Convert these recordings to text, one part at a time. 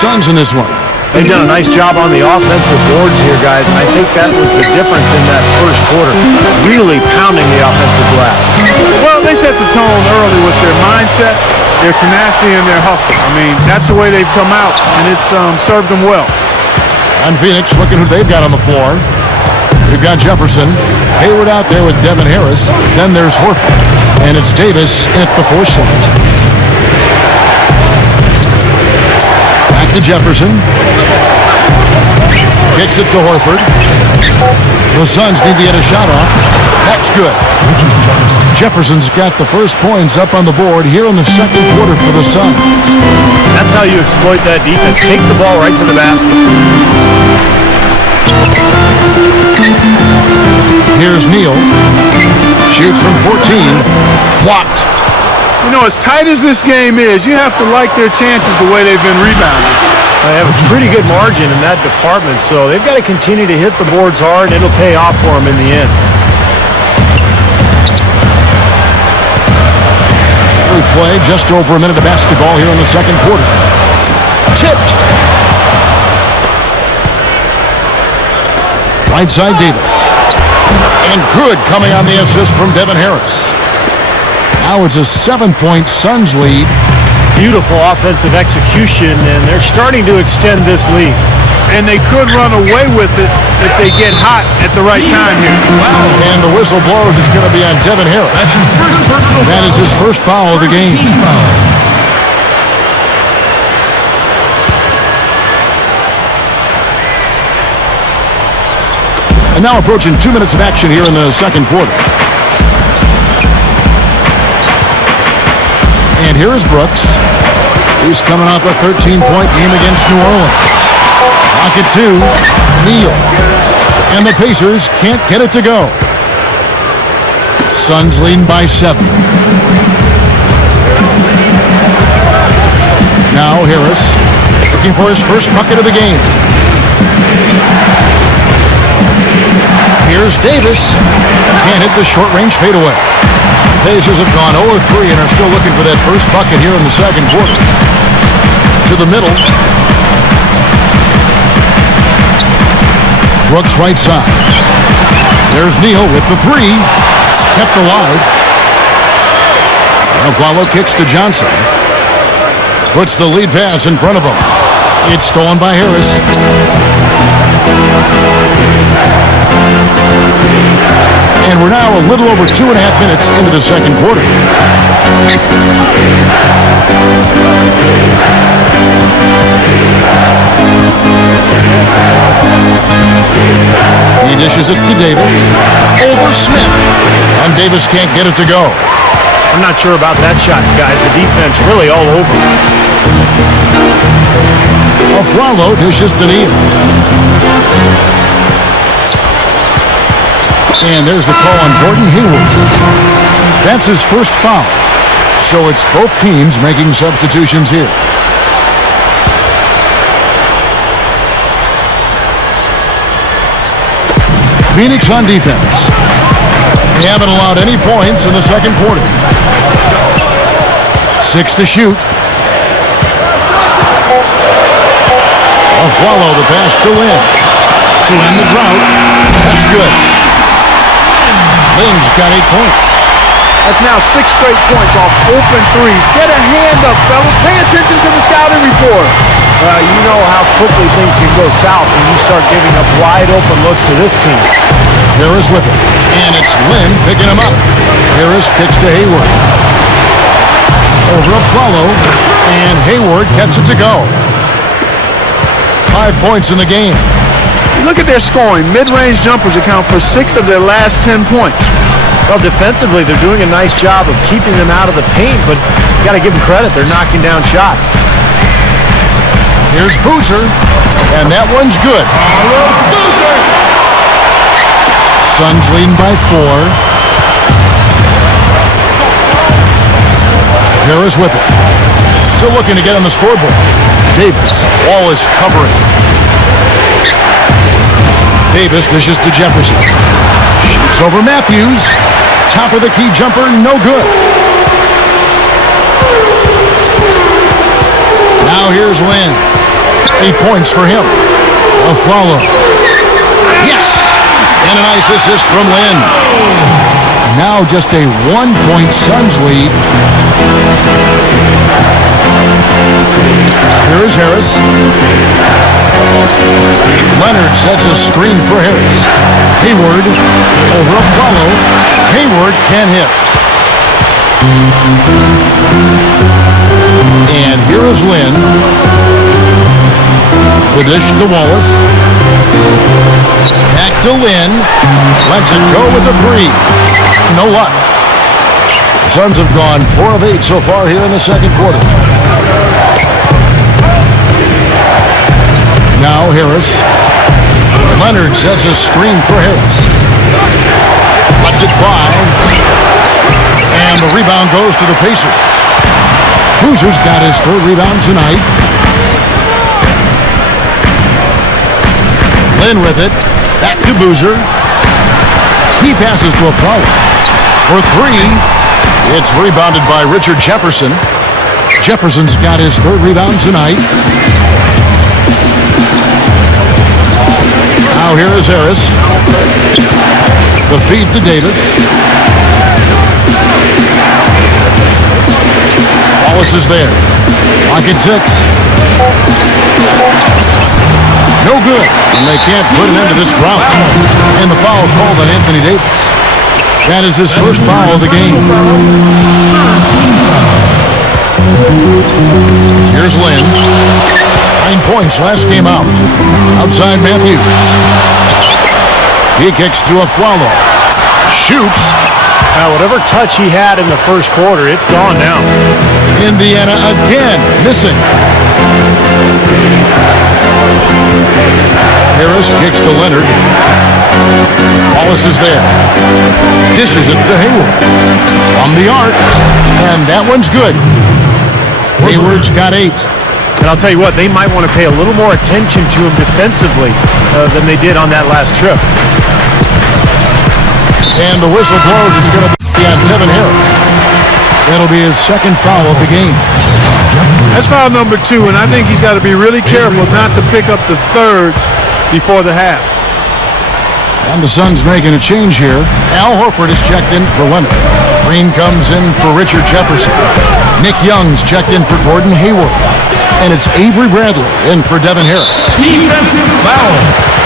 Suns in this one. They've done a nice job on the offensive boards here, guys, and I think that was the difference in that first quarter, really pounding the offensive glass. Well, they set the tone early with their mindset, their tenacity, and their hustle. I mean, that's the way they've come out, and it's served them well. On Phoenix, looking who they've got on the floor. We've got Jefferson, Hayward out there with Devin Harris. Then there's Horford, and it's Davis at the 4 slot. Back to Jefferson. Kicks it to Horford. The Suns need to get a shot off. That's good. Jefferson's got the first points up on the board here in the second quarter for the Suns. That's how you exploit that defense. Take the ball right to the basket. Here's Neal. Shoots from 14. Blocked. You know, as tight as this game is, you have to like their chances the way they've been rebounding. They have a pretty good margin in that department, so they've got to continue to hit the boards hard, and it'll pay off for them in the end. We play just over a minute of basketball here in the second quarter. Tipped. Right side Davis. And good coming on the assist from Devin Harris. Now it's a 7-point Suns lead. Beautiful offensive execution, and they're starting to extend this lead. And they could run away with it if they get hot at the right time here. And the whistle blows. It's going to be on Devin Harris. That is his first foul of the game. And now approaching 2 minutes of action here in the second quarter. And here is Brooks. He's coming off a 13-point game against New Orleans. Pocket 2, Neal. And the Pacers can't get it to go. Suns leading by 7. Now Harris looking for his first bucket of the game. Here's Davis. Can't hit the short-range fadeaway. The Pacers have gone 0-3 and are still looking for that first bucket here in the second quarter. To the middle. Brooks right side. There's Neal with the 3. Kept alive. Alfalo kicks to Johnson. Puts the lead pass in front of him. It's stolen by Harris. And we're now a little over 2.5 minutes into the second quarter. He dishes it to Davis. Over Smith. And Davis can't get it to go. I'm not sure about that shot, guys. The defense really all over. Alfalo dishes to Neal. And there's the call on Gordon Hayward. That's his first foul. So it's both teams making substitutions here. Phoenix on defense. They haven't allowed any points in the second quarter. 6 to shoot. Alfalo the pass to Lynn. To end the drought. That's good. Lynn's got 8 points. That's now 6 straight points off open threes. Get a hand up, fellas. Pay attention to the scouting report. You know how quickly things can go south when you start giving up wide open looks to this team. Harris with it. And it's Lynn picking him up. Harris kicks to Hayward. Over Alfalo. And Hayward gets it to go. 5 points in the game. You look at their scoring. Mid-range jumpers account for 6 of their last 10 points. Well, defensively, they're doing a nice job of keeping them out of the paint, but you got to give them credit. They're knocking down shots. Here's Boozer, and that one's good. Suns leading by 4. Harris with it. Still looking to get on the scoreboard. Davis, wall is covering. Davis dishes to Jefferson. Shoots over Matthews. Top of the key jumper, no good. Now here's Lynn. 8 points for him. Aflalo. Yes! And a nice assist from Lynn. Now just a 1-point Suns lead. Here is Harris. Leonard sets a screen for Harris. Hayward over Aflalo. Hayward can hit. And here is Lynn. The dish to Wallace. Back to Lynn. Lets it go with the three. No luck. The Suns have gone 4 of 8 so far here in the second quarter. Now Harris. Leonard sets a screen for Harris. Lets it fly. And the rebound goes to the Pacers. Boozer's got his 3rd rebound tonight. Lynn with it. Back to Boozer. He passes to Aflalo. For 3. It's rebounded by Richard Jefferson. Jefferson's got his 3rd rebound tonight. Now here is Harris. The feed to Davis. Wallace is there. Clock at 6. No good. And they can't put an end to this drought. And the foul called on Anthony Davis. That is his first foul of the game. Here's Lynn. 9 points last game out. Outside Matthews. He kicks to Aflalo. Shoots. Now, whatever touch he had in the first quarter, it's gone now. Indiana again missing. Harris kicks to Leonard. Wallace is there. Dishes it to Hayward. From the arc. And that one's good. Hayward's got 8. And I'll tell you what, they might want to pay a little more attention to him defensively than they did on that last trip. And the whistle blows. It's going to be on Devin Harris. That'll be his 2nd foul of the game. That's foul number 2, and I think he's got to be really careful not to pick up the 3rd before the half. And the Suns making a change here. Al Horford is checked in for Leonard. Green comes in for Richard Jefferson. Nick Young's checked in for Gordon Hayward. And it's Avery Bradley in for Devin Harris. Defensive foul.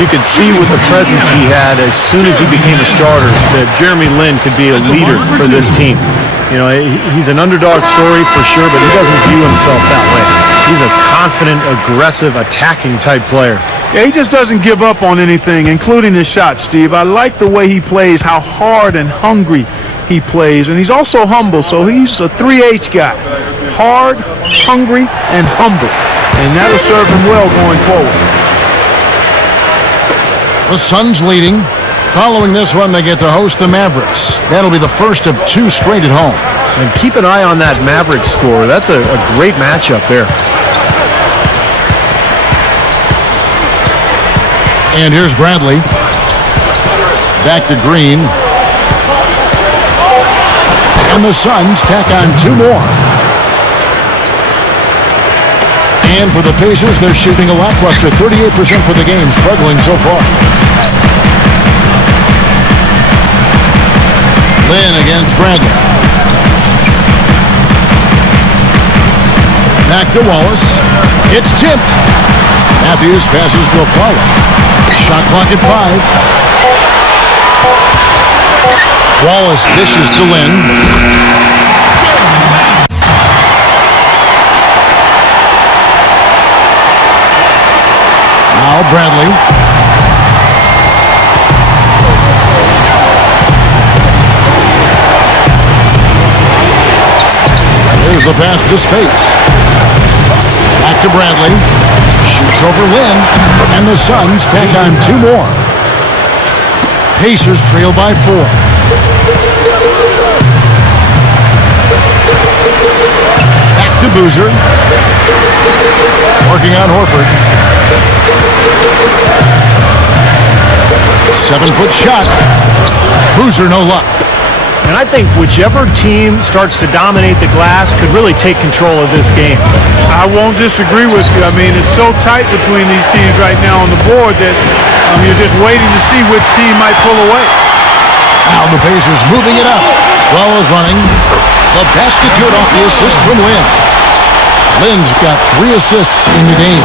You could see with the presence he had as soon as he became a starter that Jeremy Lin could be a leader for this team. You know, he's an underdog story for sure, but he doesn't view himself that way. He's a confident, aggressive, attacking type player. Yeah, he just doesn't give up on anything, including his shot, Steve. I like the way he plays, how hard and hungry he plays. And he's also humble, so he's a 3H guy. Hard, hungry, and humble. And that'll serve him well going forward. The Suns leading. Following this one, they get to host the Mavericks. That'll be the first of 2 straight at home. And keep an eye on that Mavericks score. That's a great matchup there. And here's Bradley. Back to Green. And the Suns tack on 2 more. And for the Pacers, they're shooting a lackluster 38% for the game, struggling so far. Lynn against Bradley. Back to Wallace. It's tipped. Matthews passes to Aflalo. Shot clock at 5. Wallace dishes to Lynn. Now Bradley. Here's the pass to Spates. Back to Bradley. Shoots over Lynn. And the Suns tack on 2 more. Pacers trail by 4. Back to Boozer. Working on Horford. 7-foot shot. Boozer no luck. And I think whichever team starts to dominate the glass could really take control of this game. I won't disagree with you. I mean, it's so tight between these teams right now on the board that you're just waiting to see which team might pull away. Now the Pacers moving it up. Flowers running. The basket good off the assist from Lynn. Lynn's got 3 assists in the game.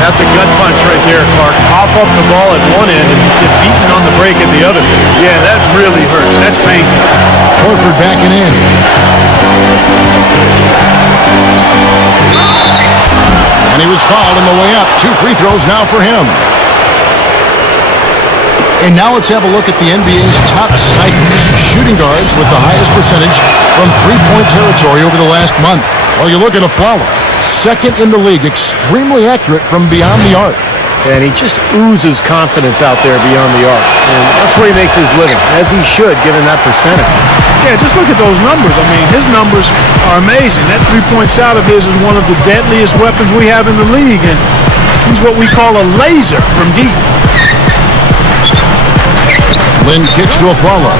That's a gut punch right there, Clark. Cough up the ball at one end and get beaten on the break at the other. Yeah, that really hurts. That's painful. Horford backing in. And he was fouled on the way up. 2 free throws now for him. And now let's have a look at the NBA's top snipers, shooting guards with the highest percentage from three-point territory over the last month. Well, you look at Afflalo, second in the league, extremely accurate from beyond the arc. And he just oozes confidence out there beyond the arc. And that's where he makes his living, as he should, given that percentage. Yeah, just look at those numbers. I mean, his numbers are amazing. That three-point shot of his is one of the deadliest weapons we have in the league. And he's what we call a laser from deep. Lynn kicks to Afflalo.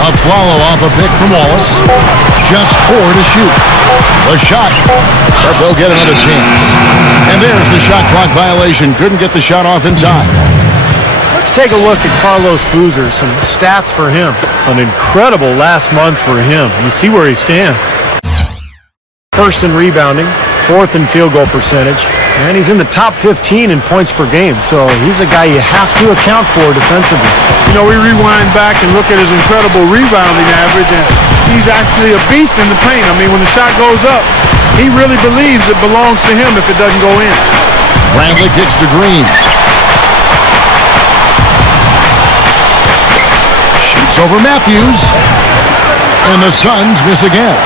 Afflalo off a pick from Wallace. Just 4 to shoot. The shot, but they'll get another chance. And there's the shot clock violation. Couldn't get the shot off in time. Let's take a look at Carlos Boozer. Some stats for him. An incredible last month for him. You see where he stands. First in rebounding, 4th in field goal percentage, and he's in the top 15 in points per game. So he's a guy you have to account for defensively. You know, we rewind back and look at his incredible rebounding average, and he's actually a beast in the paint. I mean, when the shot goes up, he really believes it belongs to him if it doesn't go in. Bradley kicks to Green. Shoots over Matthews. And the Suns miss again.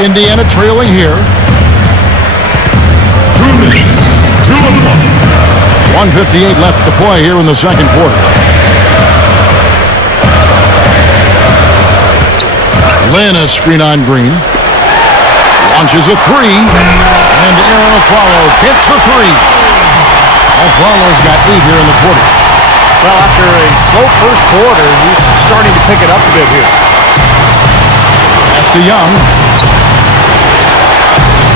Indiana trailing here. 2 minutes, 2 on the clock. 1:58 left to play here in the second quarter. Lynn a screen on Green. Launches a 3. And Aaron Afflalo hits the 3. Afflalo's got 8 here in the quarter. Well, after a slow first quarter, he's starting to pick it up a bit here. Pass to Young.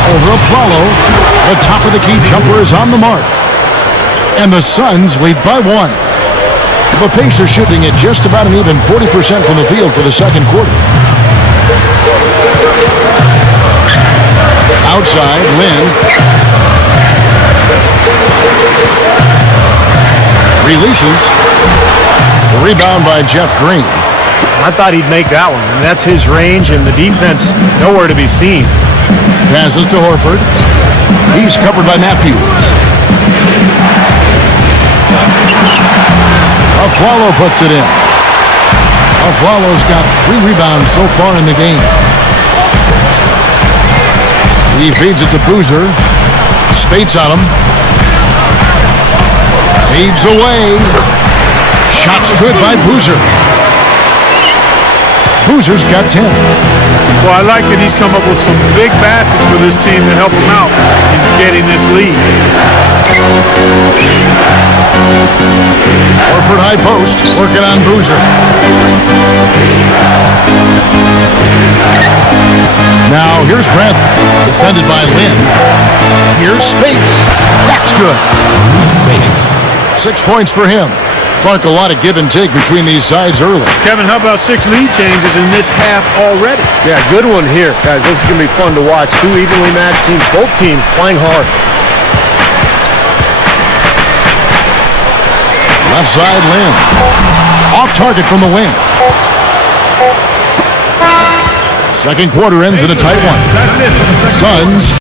Over Afflalo. The top of the key jumper is on the mark. And the Suns lead by 1. The Pacers shooting at just about an even 40% from the field for the second quarter. Outside, Lynn. Releases. The rebound by Jeff Green. I thought he'd make that one. And that's his range, and the defense nowhere to be seen. Passes to Horford. He's covered by Matthews. Afflalo puts it in. Afflalo's got 3 rebounds so far in the game. He feeds it to Boozer. Spates on him. Fades away. Shots good by Boozer. Boozer's got 10. Well, I like that he's come up with some big baskets for this team to help him out in getting this lead. Horford high post, working on Boozer. Now here's Bradley, defended by Lynn. Here's Spates. That's good. Spates. 6 points for him. Clark, a lot of give and take between these sides early. Kevin, how about 6 lead changes in this half already? Yeah, good one here. Guys, this is going to be fun to watch. 2 evenly matched teams, both teams playing hard. Left side, Lynn. Off target from the wing. Second quarter ends in a tight one. That's it for the second quarter. Suns